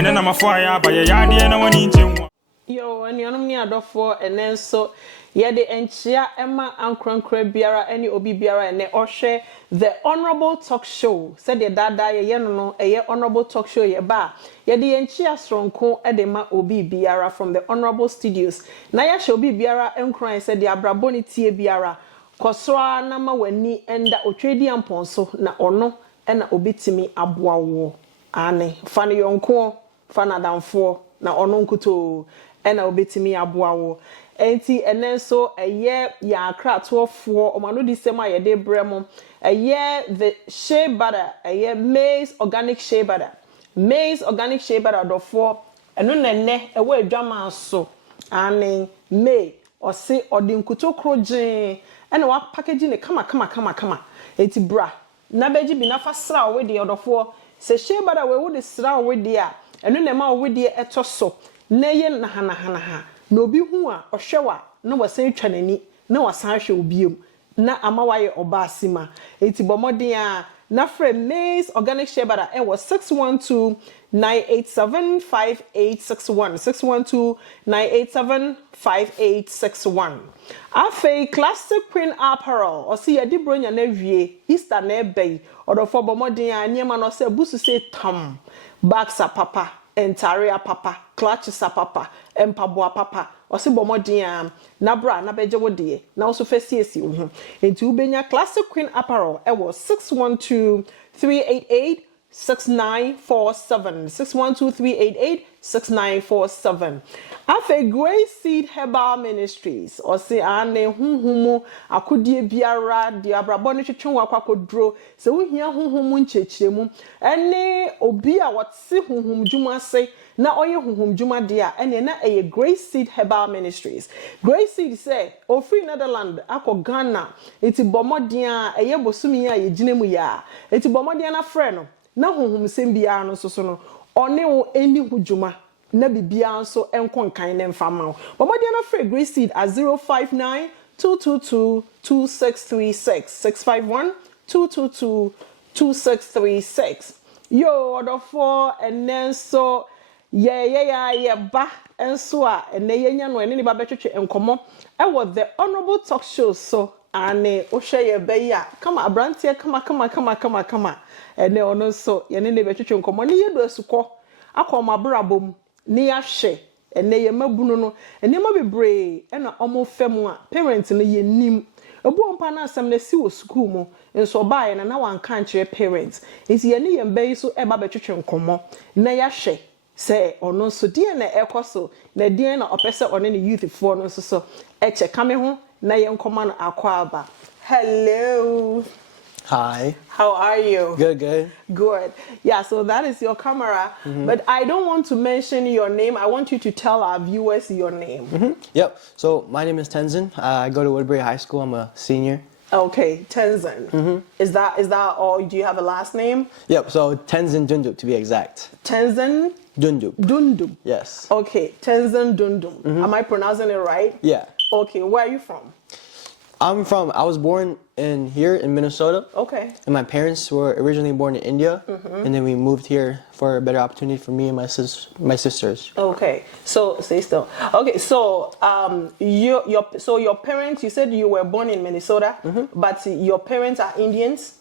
And then I'm a fire by a yard and I want to. Yo, and you're not near for and then so. Yeah, the enchia Emma and Crankre Biara, any Obi Biara, and they all share the Honorable Talk Show. Said the dada, ye no, a Honorable Talk Show, ye ba. Yeah, the enchia strong co edema Obi Biara from the Honorable Studios. Naya shall be Biara and crying, said the Abraboni Tia Biara. Kosra nama weni enda otredi amponso na ono ena obitimi aboa wo. Ane, fani yonko, fana damfo, na ono nkuto ena obitimi aboa wo. Enti enen so eye ya akra tofoɔ omano di sema ye de bremo eye the shea butter eye maize organic shea butter dofo eno nene ewo adwama so ane may ɔse ɔde nkuto krogin ena wa package ne kama enti bra na beji bi na fa sra we de ɔdofo se shea butter we wo de sra we de a eno ne ma we de etoso na ye na ha no bi hu a ohwewa na wasan twanani na wasan hwe obiem na amawaye oba asima enti bomodin a na frɛ maize organic shea butter e was 612-987-5861 612-987-5861 afei classic queen apparel o si yedi bronya na wie easter na ebei odofo bomodin a niema no se busu se tam bags papa entaria papa clutches papa empaboa papa osi bomodin na bra na beje wode na also fesiesi wo ho enti ubenya classic queen apparel e was 612-388-6947 612-388-6947 afe Grace Seed Herbal Ministries osi ane hunhumu akodie biara de abrabɔ no twetwe akwakodro se wo hia hunhumu nchechiremu ene obi a wotse hunhum dwuma se na oye hunhum dwuma de a ene na eye Grace Seed Herbal Ministries. Grace Seed say o free Netherlands akọ Ghana eti bomodin a eye bosumi a ye ginemu ya eti bomodin na frɛ no na hunhum sem bia no so no one wo eni hudwuma na bibia nso enko nkan ne mfama wo bomodin na frɛ Grace Seed at 059-222-2636 651-222-2636 yo odofo enen so ye ba enso a ene yenya no ene ne ba betwetwe enkomo e wo the Honorable Talk Show so ane o hwe ye ba yi a kama abrantie kama ene ono so ye ne betwetwe enkomo ne yedo asukọ akoma brabom ne ya hwe ene ye mabunu no ene ma bebre ena omo fam a parent no ye nim ebu ompa na asem na si wo school mu enso baaye na wan kan kire parents enti ye ne ye mba yi so e ba betwetwe enkomo na ya hwe say ono so die na ekoso na die na opese one ne youth for no so eche kame ho na ye nkoma no akwa. Hello. Hi. How are you? Good. Yeah, so that is your camera, but I don't want to mention your name. I want you to tell our viewers your name. Yep. So my name is Tenzin. I go to Woodbury High School. I'm a senior. Okay, Tenzin. Is that all? Do you have a last name? Yep. So Tenzin Dundub to be exact. Tenzin Dundub. Yes. Okay, Tenzin Dundub. Am I pronouncing it right? Yeah. Okay, where are you from? I was born here in Minnesota. Okay. And my parents were originally born in India, and then we moved here for a better opportunity for me and my sisters. Okay. So stay still. Okay. So your parents, you said you were born in Minnesota, but your parents are Indians?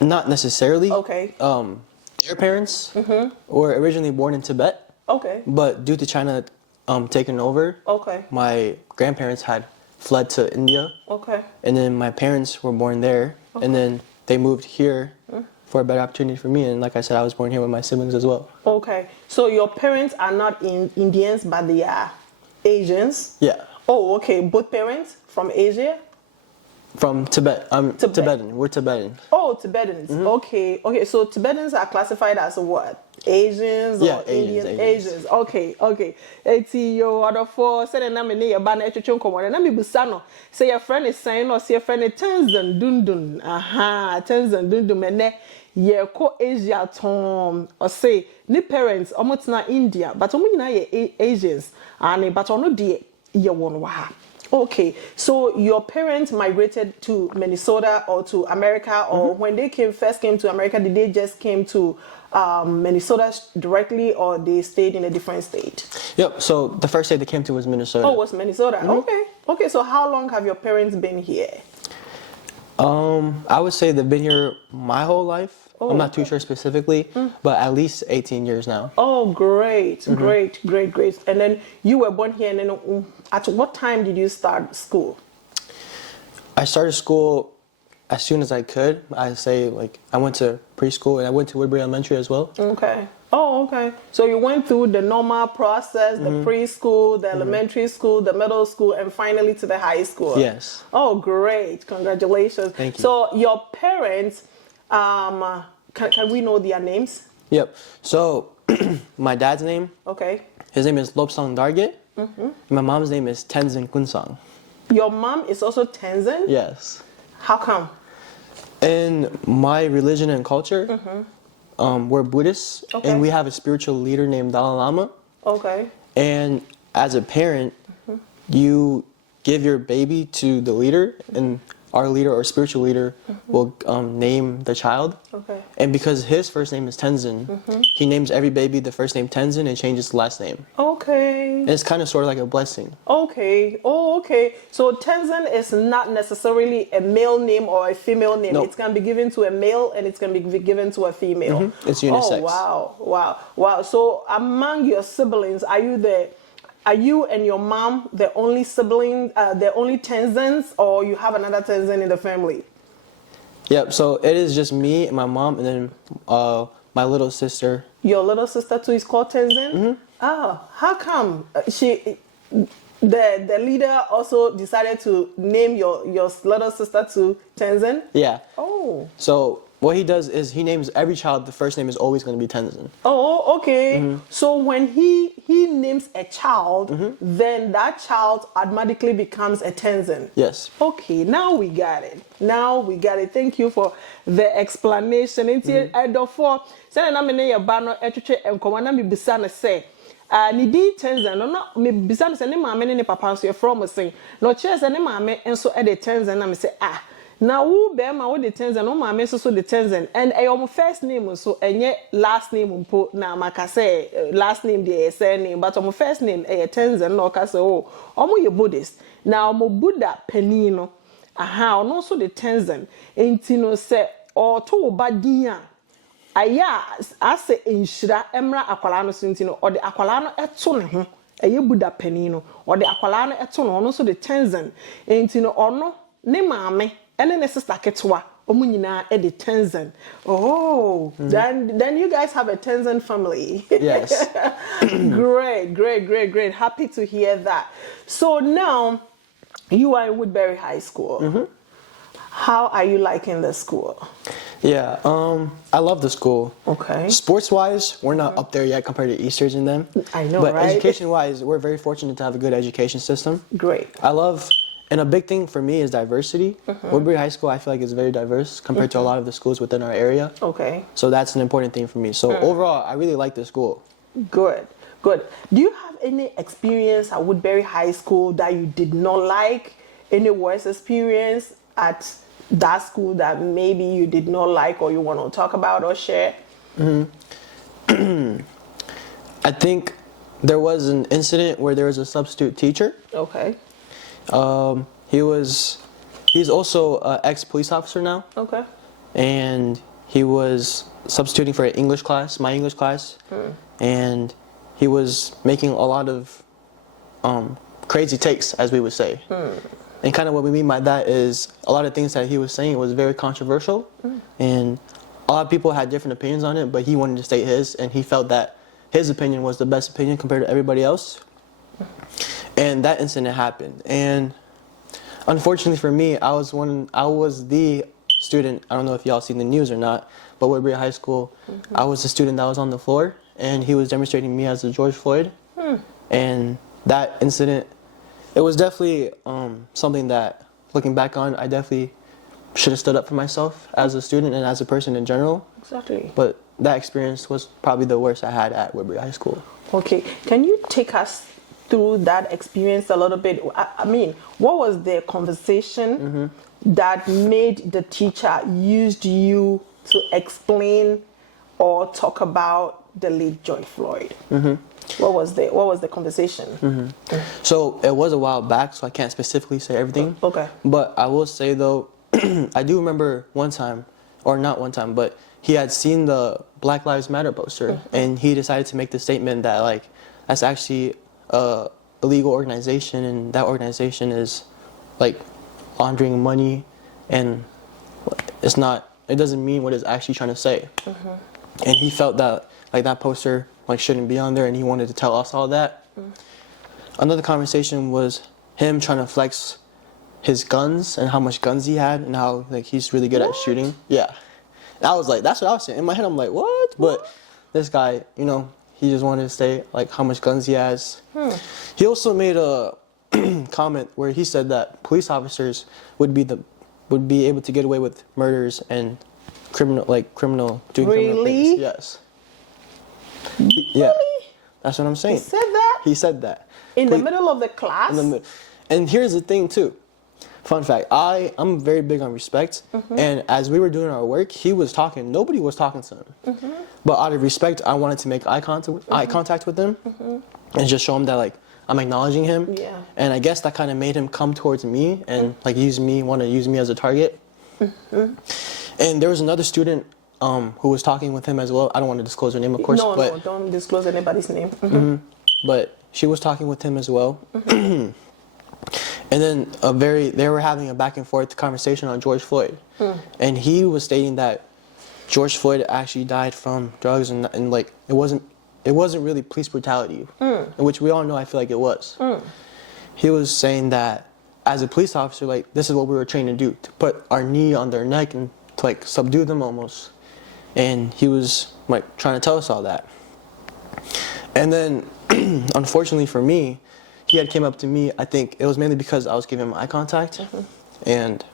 Not necessarily. Okay. Their parents were originally born in Tibet. Okay. But due to China taking over, my grandparents had fled to India. Okay. And then my parents were born there. Okay. And then they moved here for a better opportunity for me. And like I said, I was born here with my siblings as well. Okay. So your parents are not Indians, but they are Asians? Yeah. Oh, okay. Both parents from Asia? From Tibet. Tibetan. We're Tibetan. Oh, Tibetans. Okay. So Tibetans are classified as what? Asians or Asians. Okay. Eti yo adofo say na me ne ye ba na etwetwe nkomo na me busa no say your friend is saying or say your friend Tenzin Dundun. Aha, Tenzin Dundun ene ye ko Asia tom or say ni parents omotna India but omo nyina ye Asians and but ono de ye won wa ha. Okay, so your parents migrated to Minnesota or to America, or when they first came to America, did they just came to Minnesota directly, or they stayed in a different state? Yep. So the first state they came to was Minnesota. Oh, it was Minnesota. Okay. So how long have your parents been here? I would say they've been here my whole life. I'm not too sure specifically, but at least 18 years now. Oh, great. And then you were born here, and then at what time did you start school? I started school as soon as I could. I say like I went to preschool and I went to Woodbury Elementary as well. Okay. Oh, okay. So you went through the normal process, the preschool, the elementary school, the middle school, and finally to the high school. Yes. Oh, great. Congratulations. Thank you. So your parents, can we know their names? Yep. So my dad's name, Okay. his name is Lobsang Dargit. And my mom's name is Tenzin Kunsang. Your mom is also Tenzin? Yes. How come? In my religion and culture, we're Buddhists, Okay. and we have a spiritual leader named Dalai Lama. Okay. And as a parent, you give your baby to the leader, and our leader or spiritual leader will name the child. Okay. And because his first name is Tenzin, he names every baby the first name Tenzin and changes the last name. Okay. And it's kind of sort of like a blessing. Okay. Oh, okay. So Tenzin is not necessarily a male name or a female name. Nope. It's going to be given to a male and it's going to be given to a female. It's unisex. Oh, wow. So among your siblings, are you and your mom the only sibling, the only Tenzins, or you have another Tenzin in the family? Yep, so it is just me and my mom and then my little sister. Your little sister too is called Tenzin? Oh, how come the leader also decided to name your little sister to Tenzin? Yeah. Oh. So what he does is he names every child, the first name is always going to be Tenzin. Oh, okay. So when he names a child, then that child automatically becomes a Tenzin. Yes. Okay, now we got it. Thank you for the explanation. Nti edofo say na me ne ye ba no etwetwe enkomo na me bisa ne say ni di Tenzin no me bisa ne say ne maame ne papa so ye from say no chere say ne maame enso e de Tenzin na me say na wo be ma wo de Tenzin no maame so de Tenzin and your first name so enye last name mpo na maka say last name de surname but your first name Tenzin no ka say oh omo ye Buddhist na omo Buddha pani no ono so de Tenzin enti no say o to ba din a aya ase enhira emra akwala no so enti no o de akwala no eto ne ho Buddha pani no o de akwala no eto no ono so de Tenzin enti no ono ne maame ene ne sister ketwa omu nyina e de Tenzin. Oh, then you guys have a Tenzin family. Yes. Great. Happy to hear that. So now you are in Woodbury High School. How are you liking the school? Yeah, I love the school. Okay. Sports-wise, we're not up there yet compared to Easters and them. I know, but right? education-wise, we're very fortunate to have a good education system. Great. I love, and a big thing for me is diversity. Woodbury High School, I feel like is very diverse compared to a lot of the schools within our area. Okay. So that's an important thing for me. So overall, I really like the school. Good. Do you have any experience at Woodbury High School that you did not like? Any worst experience at that school that maybe you did not like or you want to talk about or share? I think there was an incident where there was a substitute teacher. Okay. He's also an ex-police officer now. Okay. And he was substituting for an English class, my English class. And he was making a lot of crazy takes, as we would say. And kind of what we mean by that is a lot of things that he was saying was very controversial. And a lot of people had different opinions on it, but he wanted to state his, and he felt that his opinion was the best opinion compared to everybody else. And that incident happened. And unfortunately for me, I was the student, I don't know if y'all seen the news or not, but Woodbury High School, I was the student that was on the floor, and he was demonstrating me as a George Floyd. And that incident, it was definitely something that, looking back on, I definitely should have stood up for myself as a student and as a person in general. Exactly. But that experience was probably the worst I had at Woodbury High School. Okay. Can you take us through that experience a little bit? I mean, what was the conversation that made the teacher used you to explain or talk about the late George Floyd? What was the conversation? So it was a while back, so I can't specifically say everything. Okay. But I will say though, I do remember one time, or not one time, but he had seen the Black Lives Matter poster, and he decided to make the statement that like that's actually a illegal organization, and that organization is like laundering money, and it doesn't mean what it's actually trying to say. And he felt that like that poster like shouldn't be on there, and he wanted to tell us all that. Another conversation was him trying to flex his guns and how much guns he had, and how like he's really good at shooting. Yeah. And I was like, that's what I was saying. In my head, I'm like, what? But this guy, you know, he just wanted to say like how much guns he has. He also made a comment where he said that police officers would be able to get away with murders and criminal doing criminal things. Yes. Yeah. That's what I'm saying. He said that? He said that. In the middle of the class? And here's the thing too. Fun fact, I'm very big on respect, and as we were doing our work, he was talking, nobody was talking to him. But out of respect, I wanted to make eye contact with him, and just show him that like I'm acknowledging him. Yeah. And I guess that kind of made him come towards me and like want to use me as a target. And there was another student who was talking with him as well. I don't want to disclose her name, of course. No, don't disclose anybody's name. But she was talking with him as well. And then they were having a back and forth conversation on George Floyd. And he was stating that George Floyd actually died from drugs, and like it wasn't really police brutality, which we all know I feel like it was. He was saying that as a police officer, like this is what we were trained to do, to put our knee on their neck and to like subdue them almost. And he was like trying to tell us all that. And then unfortunately for me, he had came up to me, I think it was mainly because I was giving him eye contact, and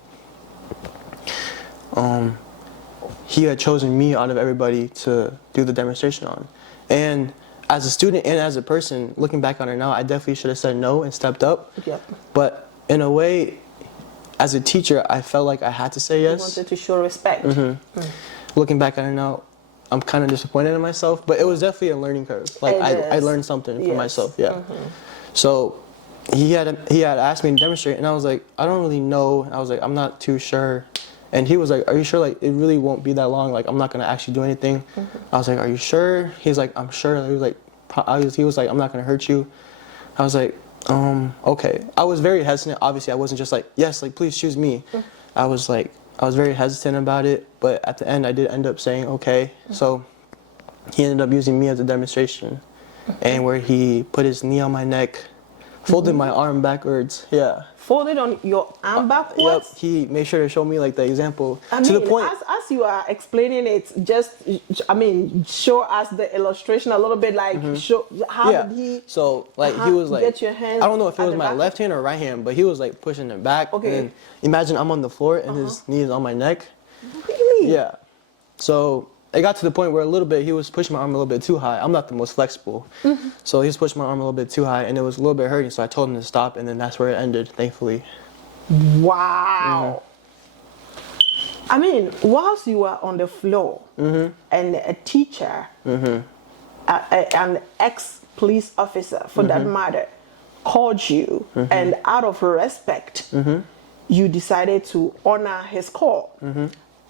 he had chosen me out of everybody to do the demonstration on. And as a student and as a person, looking back on it now, I definitely should have said no and stepped up. Yep. But in a way, as a teacher, I felt like I had to say yes. You wanted to show respect. Looking back on it now, I'm kind of disappointed in myself, but it was definitely a learning curve. Like I learned something for myself. Yeah. So he had asked me to demonstrate, and I was like, I don't really know. I was like, I'm not too sure. And he was like, are you sure? Like, it really won't be that long. Like, I'm not gonna actually do anything. I was like, are you sure? He's like, I'm sure. He was like, I'm not gonna hurt you. I was like, okay. I was very hesitant. Obviously, I wasn't just like, yes, like please choose me. I was very hesitant about it, but at the end, I did end up saying okay. So he ended up using me as a demonstration, and where he put his knee on my neck, folded my arm backwards. Yeah. Folded on your arm backwards? Yep. He made sure to show me like the example to the point. As you are explaining it, show us the illustration a little bit. Like, show how did he? So like he was like, get your hands. I don't know if it was my left hand or right hand, but he was like pushing it back. Okay. And imagine I'm on the floor and his knee is on my neck. Really? Yeah. So it got to the point where a little bit he was pushing my arm a little bit too high. I'm not the most flexible, so he was pushing my arm a little bit too high, and it was a little bit hurting. So I told him to stop, and then that's where it ended, thankfully. Wow. I mean, whilst you were on the floor, and a teacher, an ex-police officer, for that matter, called you, and out of respect, you decided to honor his call.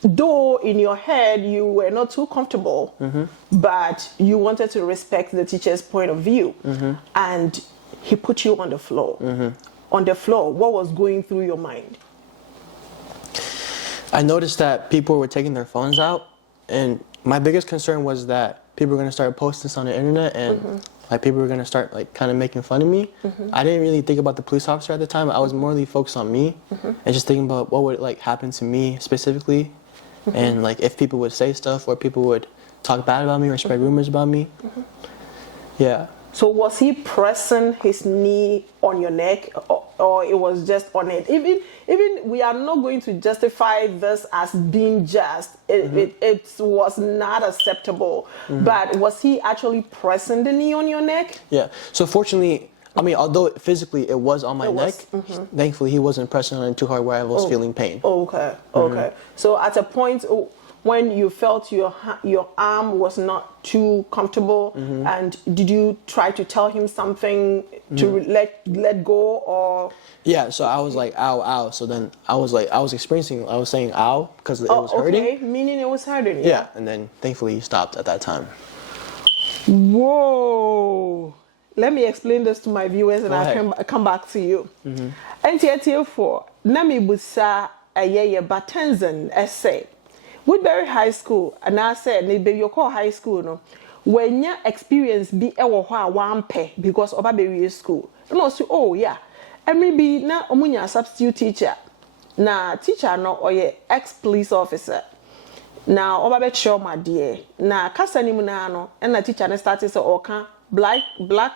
Though in your head you were not too comfortable, but you wanted to respect the teacher's point of view, and he put you on the floor. On the floor, what was going through your mind? I noticed that people were taking their phones out, and my biggest concern was that people were going to start posting this on the internet, and like people were going to start like kind of making fun of me. I didn't really think about the police officer at the time. I was morely focused on me, and just thinking about what would like happen to me specifically. And like if people would say stuff or people would talk bad about me or spread rumors about me. Yeah. So was he pressing his knee on your neck, or it was just on it? Even we are not going to justify this as being just. It was not acceptable. But was he actually pressing the knee on your neck? Yeah. So fortunately, I mean, although physically it was on my neck, thankfully he wasn't pressing on it too hard where I was feeling pain. Okay. So at a point when you felt your arm was not too comfortable, and did you try to tell him something to let go, or? Yeah, so I was like, ow, ow. So then I was saying ow because it was hurting. Okay, meaning it was hurting. Yeah, and then thankfully he stopped at that time. Whoa. Let me explain this to my viewers and I'll come back to you. And here for Nami Busa a Batenzen essay. Woodbury High School, and I said, maybe you call high school, no. When your experience be a one pay because of a school. And also, oh, yeah. And maybe now, Omunya substitute teacher. Now, teacher, no, or ye ex police officer. Now, Oba show my dear. Now, Cassani Munano, and the teacher started so okay, Black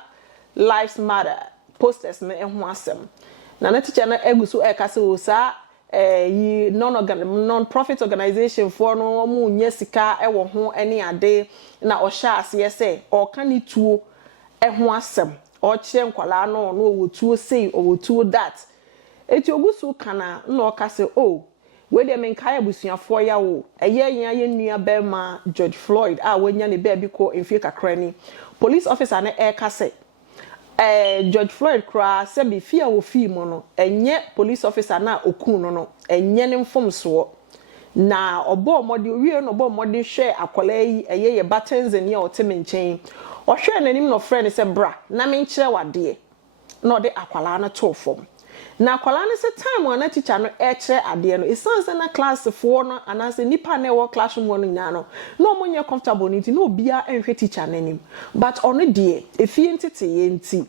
Lives Matter posters me and wasem. Now, the teacher na egusu ekasu sa non-profit organization for no mu nyesika ewo ho ene ade na ohya ase say or kan ni tuo ho asem or kire nkwala no wo tuo sei or wo tuo that eti ogusu kana na o ka say oh we dey men kai abusuafo ya wo eye nua bema George Floyd wanya ne ba bi ko enfie kakra ni police officer na ka say George Floyd kra se be fia wo fi mo no enye police officer na okun no enye ne mfomso na obo modi wie no obo modi hwe akola yi ye buttons ne ya oteme nchen o hwe nanim no friend se bra na me nkire wade na ode akwala na to fom na akwala ne se time na teacher no kire ade no isanse na class fo no anase nipa na wo classroom no nya no no monye comfortable niti no bia enhwe teacher nanim but ono de efie ntete ye nti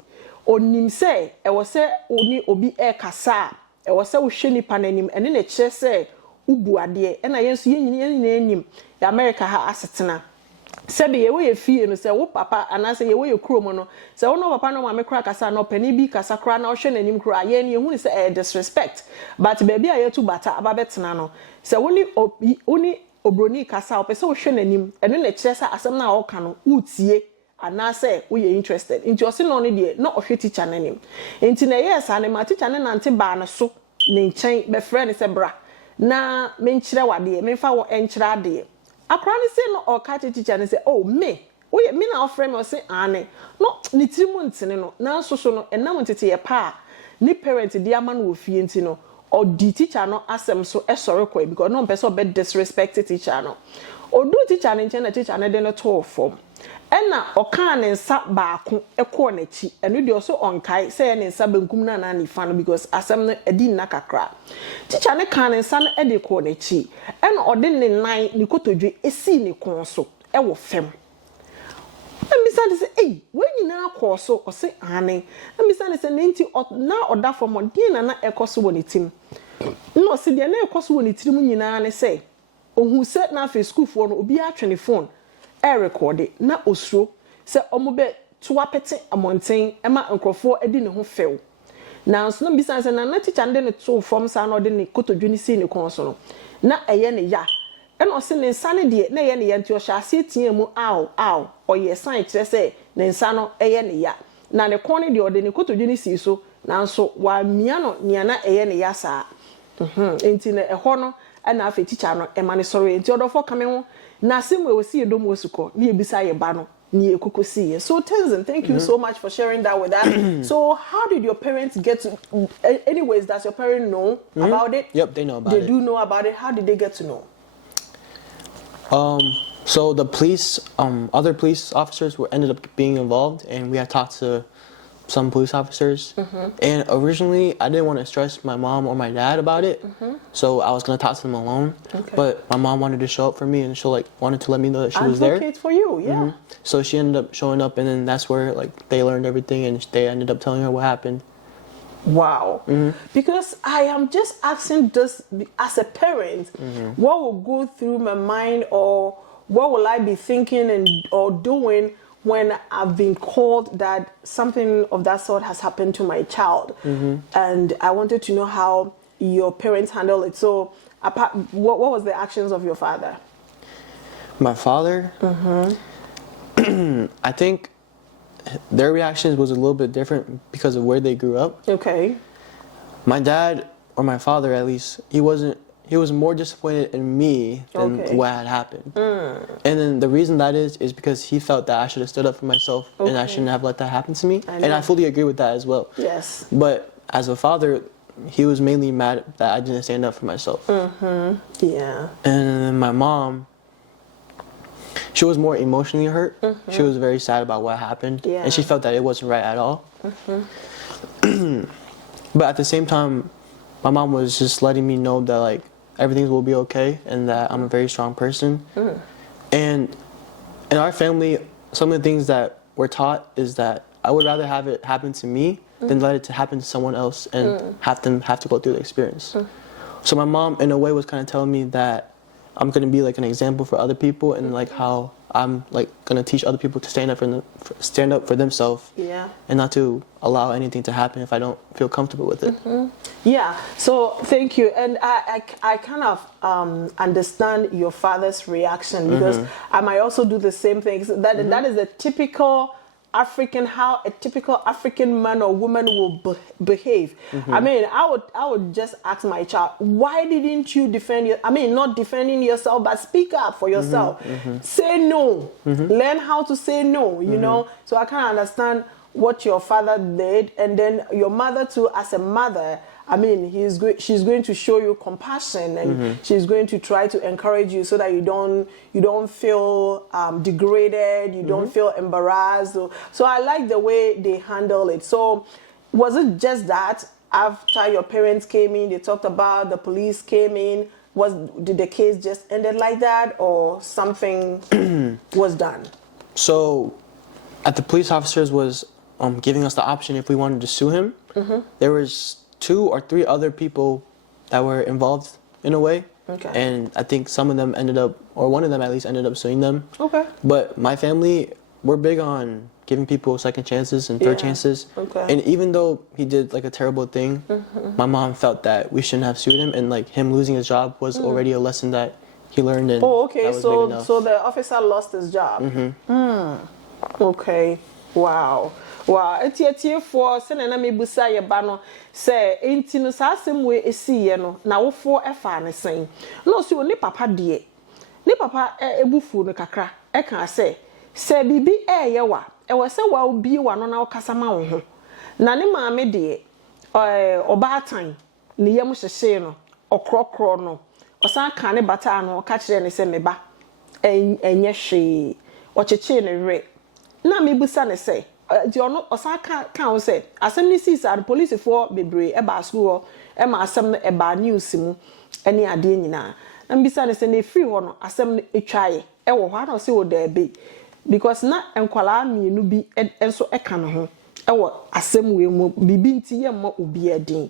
onim se e wo se oni obi kasa e wo se wo hwe nipa nanim ene na kire se ubu ade na yenso yenyina enim ya America ha asetena sebe ye we fie no se wo papa anase ye we krom no se wo no papa no ma me kra kasa no pani bi kasa kra na wo hwe nanim kra ye ne hu se disrespect but baby a ye tu bata ababetena no se woni obroni kasa opese wo hwe nanim ene na kire se asem na wo ka no utie anase wo ye interested into o se no ne de na ohwe teacher nanim enti na yes ane ma teacher ne nante ba na so ne nchen be friend se bra na me nkire wade me fa wo enkire ade akra ne se no o ka teacher ne se oh me oye me na offer me o se ane no ni tirimu ntene no na so no enam ntete ye pa ni parent di ama no ofie nti no o di teacher no asem so esore kwa because no person be disrespect teacher no odu teacher ne nche na teacher ne de no to form ena o ka ne nsa baako ekọ na chi enu de so onkai say ne nsa bankum na na nifa no because asem no edi na kakra teacher ne ka ne nsa no edi ko na chi ena o de ne nan ni kotodwe esi ne kon so e wo fem mbisa de say eh we nyina akọ so o se ane mbisa de say nenti na oda from odin na ekoso wo ne tim no se de na ekoso wo ne tirim nyina ne say ohun se na fa school for no obi atwe ne phone record na osuro se omobe to apete amonten ema nkrofo edi ne ho few na nso no bisa se na teacher nde ne to form sa na ode ne kotodwini si ne kon so no na eye ne ya ena o se ne nsa ne de na eye ne ya nti o hya ase tie mu aw o ye sign kire se ne nsa no eye ne ya na ne kon ne de ode ne kotodwini si so na nso wa mia no nia na eye ne ya sa enti ne eho no na afa teacher no ema ne sorry enti odofo kame ho na simwe we see edom wosuko ni ebisa ye ba no ni ekokosi. So Tenzin, thank you so much for sharing that with us. So how did your parents get to anyways does your parents know about it? Yep, they know about it. They do know about it. How did they get to know? So the police other police officers ended up being involved, and we had talked to some police officers, and originally I didn't want to stress my mom or my dad about it, so I was gonna talk to them alone. But my mom wanted to show up for me, and she wanted to let me know that she was there. Advocate for you, yeah. So she ended up showing up, and then that's where they learned everything, and they ended up telling her what happened. Wow. Because I am just asking this as a parent, what will go through my mind, or what will I be thinking or doing when I've been called that something of that sort has happened to my child. And I wanted to know how your parents handle it. So what was the actions of your father? My father? I think their reactions was a little bit different because of where they grew up. Okay. My dad, or my father at least, he was more disappointed in me than Okay. what had happened. And then the reason that is because he felt that I should have stood up for myself and I shouldn't have let that happen to me. And I fully agree with that as well. Yes. But as a father, he was mainly mad that I didn't stand up for myself. Yeah. And my mom, she was more emotionally hurt. She was very sad about what happened. Yeah. And she felt that it wasn't right at all. But at the same time, my mom was just letting me know that like everything will be okay and that I'm a very strong person. And in our family, some of the things that we're taught is that I would rather have it happen to me than let it to happen to someone else and have them have to go through the experience. So my mom, in a way, was kind of telling me that I'm gonna be like an example for other people and like how I'm like gonna teach other people to stand up for themselves. Yeah. And not to allow anything to happen if I don't feel comfortable with it. Yeah, so thank you. And I kind of understand your father's reaction because I might also do the same thing. That is a typical African, how a typical African man or woman will behave. I mean, I would just ask my child, why didn't you defend not defending yourself, but speak up for yourself. Say no. Learn how to say no, you know. So I kind of understand what your father did, and then your mother too, as a mother. I mean, she's going to show you compassion, and she's going to try to encourage you so that you don't feel degraded, you don't feel embarrassed. So I like the way they handle it. So was it just that after your parents came in, they talked about the police came in? Did the case just ended like that, or something was done? So, at the police officers was giving us the option if we wanted to sue him. There was 2 or 3 other people that were involved in a way. Okay. And I think some of them ended up, or one of them at least ended up suing them. Okay. But my family, we're big on giving people second chances and third chances. Okay. And even though he did like a terrible thing, my mom felt that we shouldn't have sued him, and like him losing his job was already a lesson that he learned. And Oh, okay. that was big enough. So the officer lost his job. Okay. Wow. Eti for se na me busa ye ba no se enti no sa asem we esiye no na wofo efa ne sen no so ni papa de ni papa ebufu no kakra e kan se bibi ye wa e wo se wa obi wa no na okasa ma wo ho na ne maame de obaatan ne yam hyehye no okrokro no osan kan ne bata no ka kire ne se meba enye hwe o cheche ne re na me busa ne se di ono osan kan say asem ni sis and police for bebre e ba school e ma asem no e ba news mu ene ade nyina na mbisa ne say na free ho no asem no etwae e wo ho na say wo da be because na enkwala mienu bi enso e kan ho e wo asem we mu bibi nti ye ma obi adin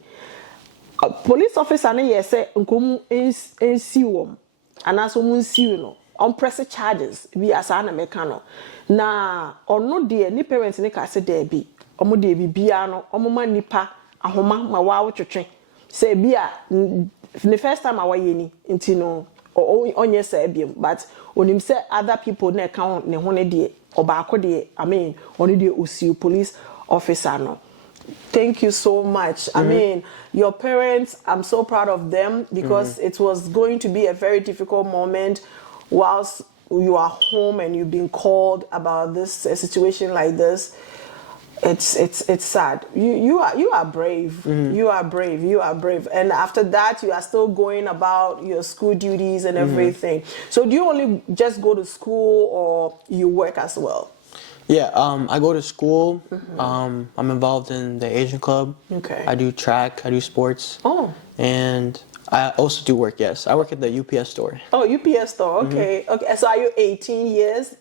police officer ne ye say nkomu ensi wom anaso mu nsi no on press charges bi asa na meka no na ono de ni parents ne ka se da bi omo de bibia no omo ma nipa ahoma ma wa wotwetwe se bia the first time awaye ni nti no onye se biem but onim se other people na ka ne ho ne de obaako de I mean oni de osi police officer no. Thank you so much. I mean, your parents, I'm so proud of them because it was going to be a very difficult moment whilst you are home and you've been called about this a situation like this. It's sad. You are brave. You are brave. And after that, you are still going about your school duties and everything. So do you only just go to school or you work as well? Yeah, I go to school. I'm involved in the Asian Club. Okay. I do track. I do sports. Oh. And I also do work. Yes, I work at the UPS store. Oh, UPS store. Okay. Okay. So are you 18 years?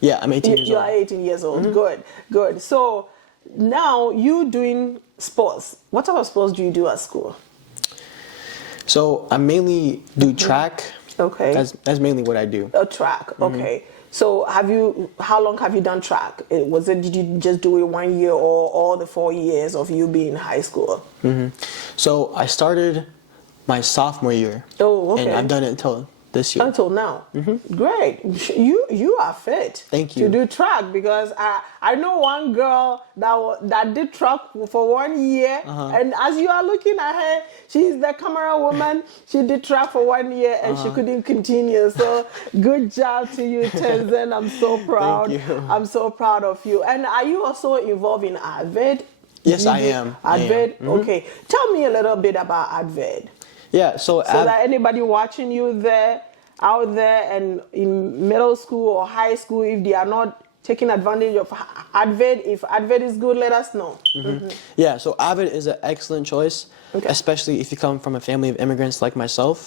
Yeah, I'm 18 years old. You are 18 years old. Good. So now you doing sports. What type of sports do you do at school? So I mainly do track. Okay. That's mainly what I do. Track. Okay. So how long have you done track? Did you just do it 1 year or all the 4 years of you being in high school? So I started my sophomore year. Oh, okay. And I've done it until this year. Until now. Great. You are fit. Thank you. To do track, because I know one girl that did track for 1 year, and as you are looking at her, she's the camera woman. She did track for 1 year and she couldn't continue. So good job to you, Tenzin. I'm so proud. Thank you. I'm so proud of you. And are you also involved in Advid? Yes, I am. Advid? Okay. Tell me a little bit about Advid. Yeah, so that anybody watching you out there and in middle school or high school, if they are not taking advantage of Advid, if Advid is good, let us know. Yeah, so Advid is an excellent choice, Okay. especially if you come from a family of immigrants like myself.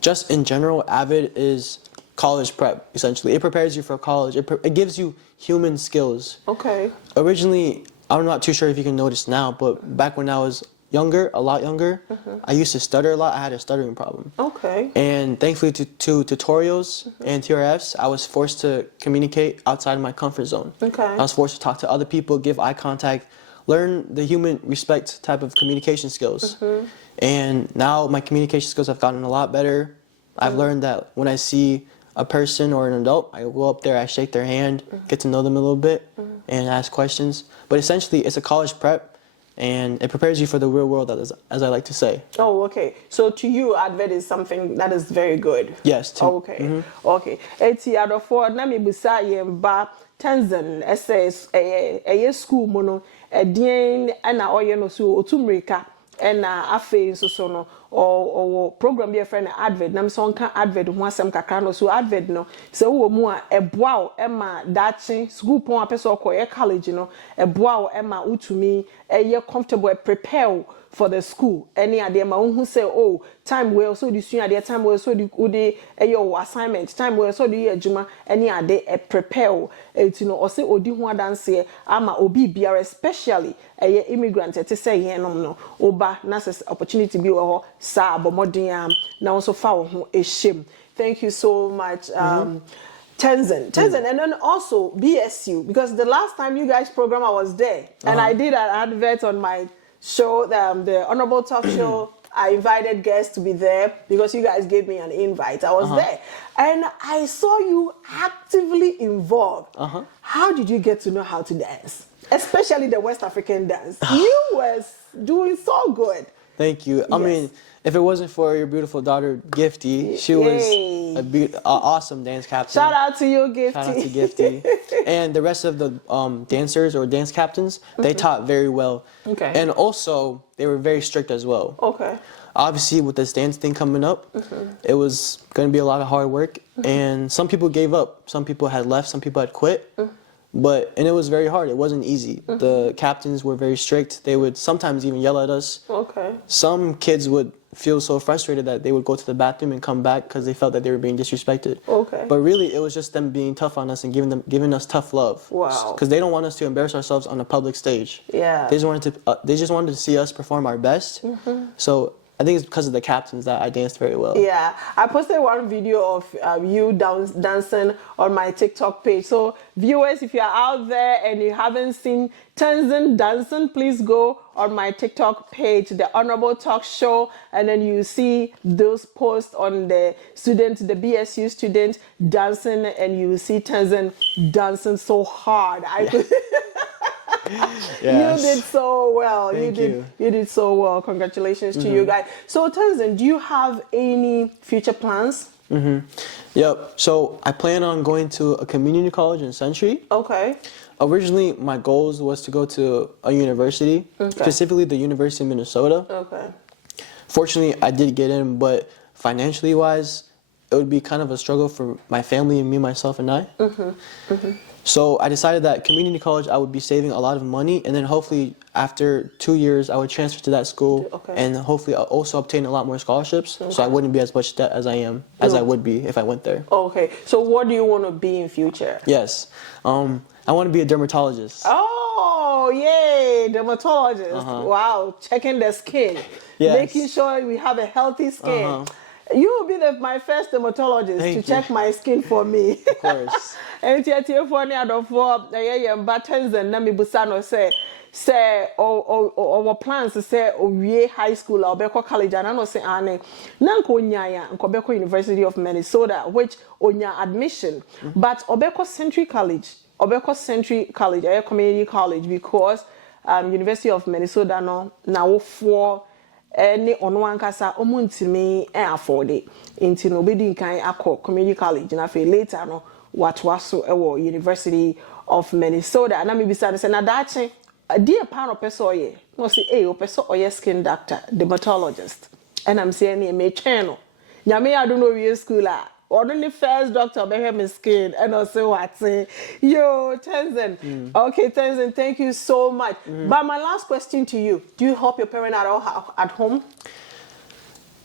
Just in general, Advid is college prep, essentially. It prepares you for college. It gives you human skills. Okay. Originally, I'm not too sure if you can notice now, but back when I was younger, a lot younger, I used to stutter a lot. I had a stuttering problem. Okay. And thankfully to tutorials and TRFs, I was forced to communicate outside my comfort zone. Okay. I was forced to talk to other people, give eye contact, learn the human respect type of communication skills. And now my communication skills have gotten a lot better. I've learned that when I see a person or an adult, I go up there, I shake their hand, get to know them a little bit, and ask questions. But essentially, it's a college prep, and it prepares you for the real world, as I like to say. Oh, okay. So to you, Advid is something that is very good. Yes. Okay. Okay. Eti adofo na me busa yemba Tenzin essays a school mono edien na oye no so otumrika na afe so no or program be a friend Advid na me so nka Advid ho asem kakra no so Advid no se wo mu a eboa o ema dachi school pon apeso okoye college no eboa o ema utumi ye comfortable prepare for the school any ade ma who say oh time well so the student ade time well so the ode your assignment time well so the adwuma any ade prepare it you know or say odi ho adanse ama obi biara especially immigrant te say yen no oba na opportunity bi wo sa abomodin na also fa wo ho ehiem. Thank you so much Tenzin, and then also BSU, because the last time you guys program I was there and I did an advert on my show, the Honorable Talk Show. I invited guests to be there because you guys gave me an invite. I was there and I saw you actively involved. How did you get to know how to dance? Especially the West African dance. You were doing so good. Thank you. I mean, if it wasn't for your beautiful daughter, Gifty, she was an awesome dance captain. Shout out to you, Gifty. Shout out to Gifty. And the rest of the dancers or dance captains, they taught very well. Okay. And also, they were very strict as well. Okay. Obviously, with this dance thing coming up, it was going to be a lot of hard work. And some people gave up. Some people had left. Some people had quit. And it was very hard. It wasn't easy. The captains were very strict. They would sometimes even yell at us. Okay. Some kids would feel so frustrated that they would go to the bathroom and come back because they felt that they were being disrespected. Okay. But really, it was just them being tough on us and giving us tough love. Wow. Because they don't want us to embarrass ourselves on a public stage. Yeah. They just wanted to see us perform our best. So I think it's because of the captains that I danced very well. Yeah, I posted one video of you dancing on my TikTok page. So viewers, if you're out there and you haven't seen Tenzin dancing, please go on my TikTok page, The Honorable Talk Show, and then you see those posts on the BSU student dancing, and you see Tenzin dancing so hard. Yes. You did so well. Thank you. You did so well. Congratulations to you guys. So Tenzin, do you have any future plans? Yep. So I plan on going to a community college in Century. Okay. Originally, my goals was to go to a university, specifically the University of Minnesota. Okay. Fortunately, I did get in, but financially wise, it would be kind of a struggle for my family and me, myself, and I. So I decided that community college, I would be saving a lot of money, and then hopefully after 2 years, I would transfer to that school, and hopefully I'll also obtain a lot more scholarships, so I wouldn't be as much debt as I would be if I went there. Okay. So what do you want to be in future? Yes. I want to be a dermatologist. Oh, yay, dermatologist. Wow, checking the skin, making sure we have a healthy skin. You will be my first dermatologist Thank to you. check my skin for me. Of course. And tie for any other for buttons and nami busano say or plans to say we high school or Beko College and I know say ane nanko nyaya Beko University of Minnesota which onya admission but Obeko Century College community college because University of Minnesota no now for any ono ankasa omuntimi afford it into no bedi kan akọ community college na fe later no watwaso ewo University of Minnesota na me bisa say na dache dear pan of person oye no say o person oye skin doctor dermatologist and I'm saying me channel nyame I don't know we school only first doctor be my skin and also what yo Tenzin. Okay, Tenzin, thank you so much. But my last question to you, do you help your parents at all at home?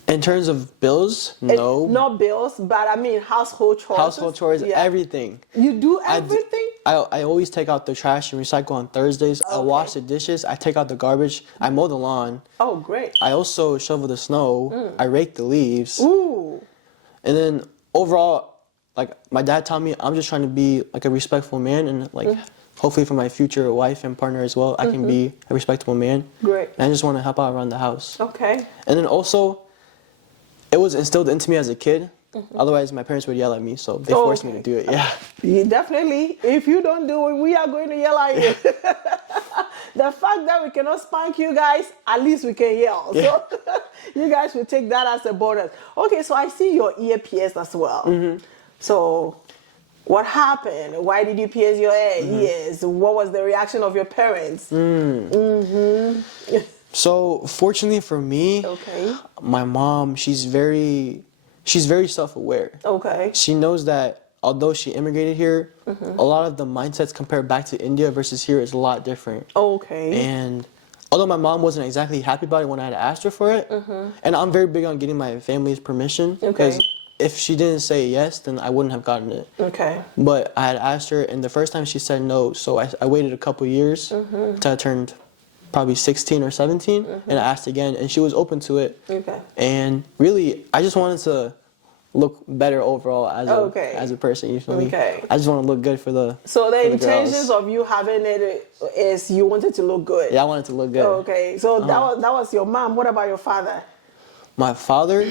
In terms of bills, no. Not bills, but I mean household chores. Household chores, everything. You do everything? I always take out the trash and recycle on Thursdays. I wash the dishes. I take out the garbage. I mow the lawn. Oh, great. I also shovel the snow. I rake the leaves. Ooh. And then overall, like my dad taught me, I'm just trying to be like a respectful man and like hopefully for my future wife and partner as well, I can be a respectable man. Great. And I just want to help out around the house. Okay. And then also, it was instilled into me as a kid. Otherwise, my parents would yell at me, so they forced me to do it. Yeah. Yeah, definitely. If you don't do it, we are going to yell at you. The fact that we cannot spank you guys, at least we can yell. Yeah. So you guys will take that as a bonus. Okay, so I see your ear pierced as well. So what happened? Why did you pierce your ears? What was the reaction of your parents? So fortunately for me, my mom, she's very self-aware. Okay. She knows that although she immigrated here, a lot of the mindsets compared back to India versus here is a lot different. Okay. And although my mom wasn't exactly happy about it when I had asked her for it, and I'm very big on getting my family's permission, because if she didn't say yes, then I wouldn't have gotten it. Okay. But I had asked her, and the first time she said no, so I waited a couple years until I turned probably 16 or 17, and I asked again, and she was open to it. Okay. And really, I just wanted to look better overall as a person, you feel me? Okay. I just want to look good for the So the girls. intentions of you having it is you wanted to look good. Yeah, I wanted to look good. Okay. So that was your mom. What about your father? My father,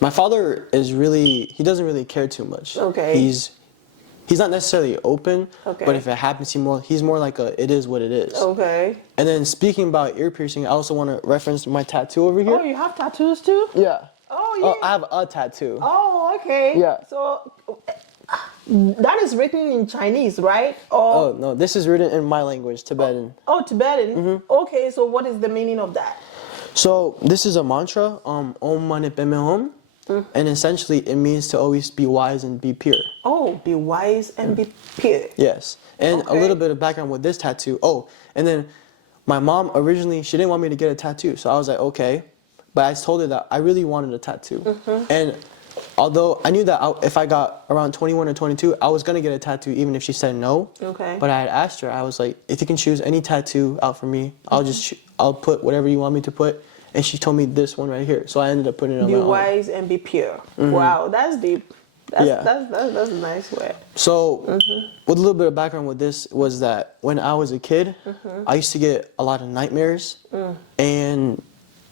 my father is really, he doesn't really care too much. Okay. He's not necessarily open, Okay. but if it happens, he's more like a, it is what it is. Okay. And then speaking about ear piercing, I also want to reference my tattoo over here. Oh, you have tattoos too? Yeah. Oh, yeah. I have a tattoo. Oh, okay. Yeah. So that is written in Chinese, right? Or, Oh, no, this is written in my language, Tibetan. oh, Tibetan? Okay, so what is the meaning of that? So this is a mantra, Om Mani Padme Hum, and essentially it means to always be wise and be pure. Oh, be wise and be pure. Yes, and a little bit of background with this tattoo. Oh, and then my mom originally, she didn't want me to get a tattoo, so I was like, okay. But I told her that I really wanted a tattoo. And although I knew that if I got around 21 or 22, I was going to get a tattoo even if she said no. Okay. But I had asked her, I was like, if you can choose any tattoo out for me, I'll put whatever you want me to put. And she told me this one right here. So I ended up putting it on my own. Be wise and be pure. Wow, that's deep. That's a nice word. So with a little bit of background with this was that when I was a kid, I used to get a lot of nightmares. And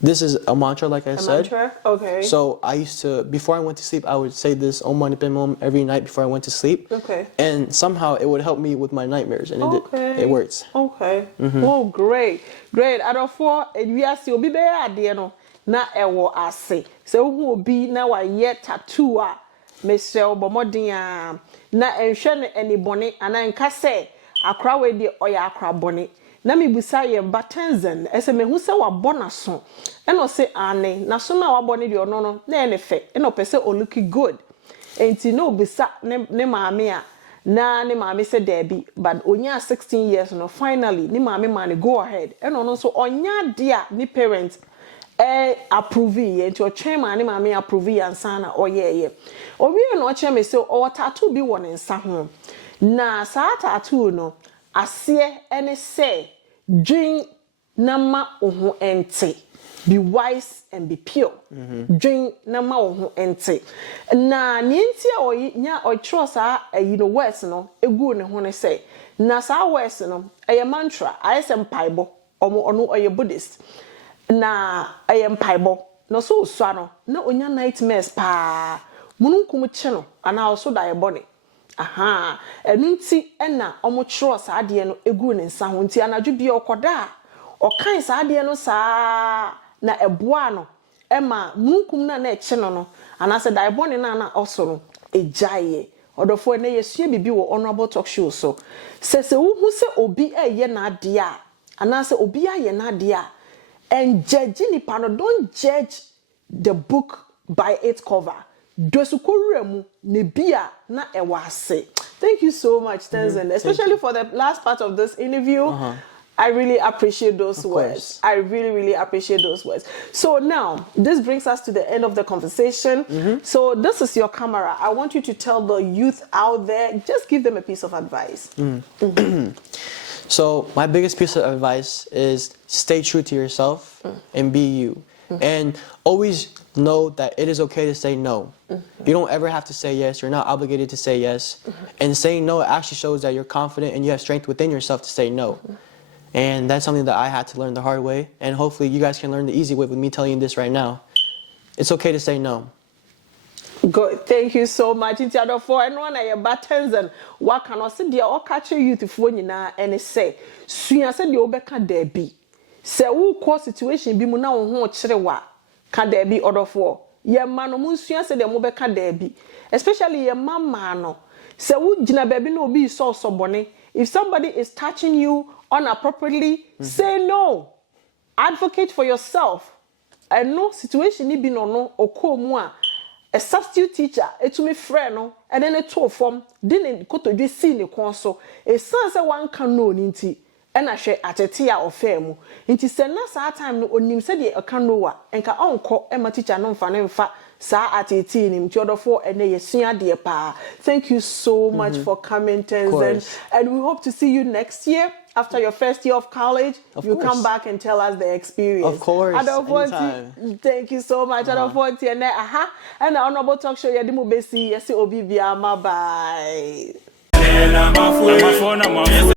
this is a mantra, like I said. Mantra? Okay. So I used to, before I went to sleep, I would say this Om Mani Padme Hum every night before I went to sleep. Okay. And somehow it would help me with my nightmares, and it works. Okay. Oh, great. Great. Out of four, we are still be there at the end. Na ewo ase. So who will be now a yet tattoo? Michelle Bomodia. Na enhwe any bonnet and anka say akra we de oya akra bonnet. Na me busa ye Batenzen ese me hu se wa bona so e no se ane na so na wa bone de ono no na ene fe e no pese o look good enti no busa ne maame a na ne maame se debi but onya 16 years no finally ne maame man go ahead e no so onya dia ni parents approve ye enti o twen ma ne maame approve ye ansa na oyeye obi no o che me se o tattoo bi won nsa ho na sa tattoo no ase ene se dream nama oho ente be wise and be pure. Drink na ma wo ho ente. Na ne enti a nya o trust words no egu ne ho ne say. Na sa words no eye mantra, ayesem paibo, ono oye Buddhist. Na eye mpaibo. No so usua no na onya nightmares pa. Mununkum che no ana also da ye body. Aha, enunti na omo trust ade no egu ne nsa ho nti anadwo bia okoda o kan sa ade no saa na eboa no ema munkum na eche no anase da ebone na osoro ejaye odofo na yesua bibi wo honorable talk show so se wo hu se obi eye na ade a anase obi aye na ade a and judge ni pano don't judge the book by its cover dosukoremu ne bia na ewase. Thank you so much, Tenzin, especially for the last part of this interview. I really appreciate those words. I really, really appreciate those words. So now, this brings us to the end of the conversation. So this is your camera. I want you to tell the youth out there, just give them a piece of advice. So my biggest piece of advice is stay true to yourself and be you. And always know that it is okay to say no. You don't ever have to say yes. You're not obligated to say yes. And saying no actually shows that you're confident and you have strength within yourself to say no. And that's something that I had to learn the hard way. And hopefully you guys can learn the easy way with me telling you this right now. It's okay to say no. Good. Thank you so much. It's other for anyone at your buttons and what can I say? Dear, all catch you to phone now and say, soon I said, you obeka there be. Say, who cause situation be muna on cherewa. Can there be other for? Ye man, no soon said the mobeka there be. Especially your mama no. Say, who jina baby no be so bonny. If somebody is touching you inappropriately, say no. Advocate for yourself. And no situation ni be no okomwa. A substitute teacher, to me friend no, and then a tour form, didn't go to this scene so. A son say one can know ninti, and I share at a tia or fame. Inti send us our time no on him said a canoa, and ka uncle Emma teacher non fan fa sa at 18 him to other four and a senior dear pa. Thank you so much for coming, Tenzin. And we hope to see you next year. After your first year of college, you come back and tell us the experience. Of course. Thank you so much. And the Honorable Talk Show, Yadimu Besi, Yesi Obi Bia, bye.